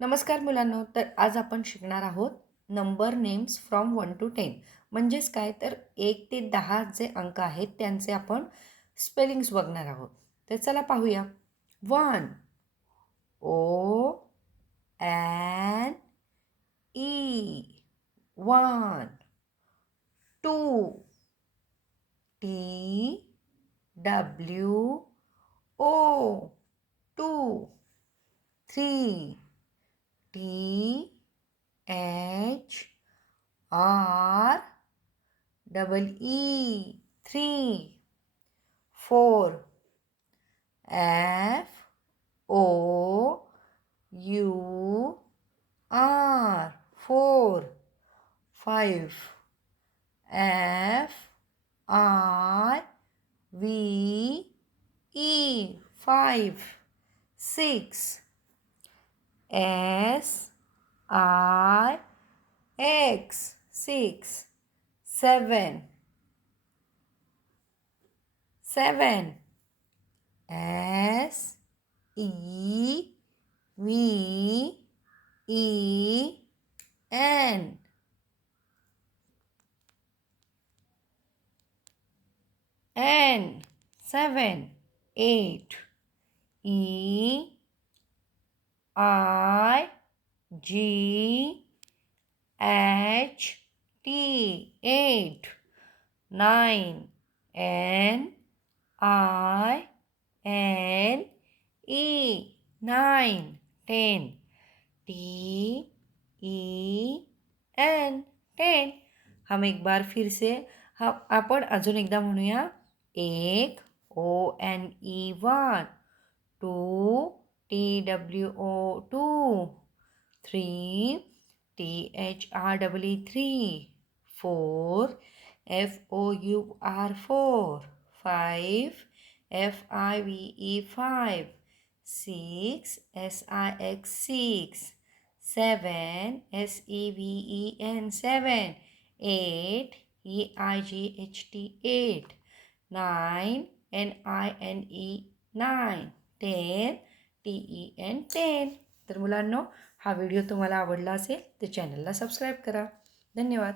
नमस्कार मुलांनो. तर आज आपण शिकणार आहोत नंबर नेम्स फ्रॉम 1 to 10. म्हणजेच काय तर 1 ते 10 जे अंक आहेत त्यांचे आपण स्पेलिंग्स बघणार आहोत. तर चला पाहूया. 1 O N E 1. 2 T W O 2. 3 T H R double E 3. 4 F O U R 4. 5 F I V E 5. 6 S I X 6. 7 S E V E N 7. 8 E I G H T 8. 9 N I N E 9. 10 T E N 10. हम एक बार फिर से आपण अजून एकदा म्हणूया. 1 ONE 1. 2 TWO 2. 3 THREE 4. FOUR 4. 5 FIVE 5. 6 SIX 6. 7 SEVEN 7. 8 EIGHT 8. 9 NINE 9. 10 TEN 10. तर मुलांनो, हा video तुम्हाला आवडला असेल तर चॅनलला सबस्क्राईब करा. धन्यवाद.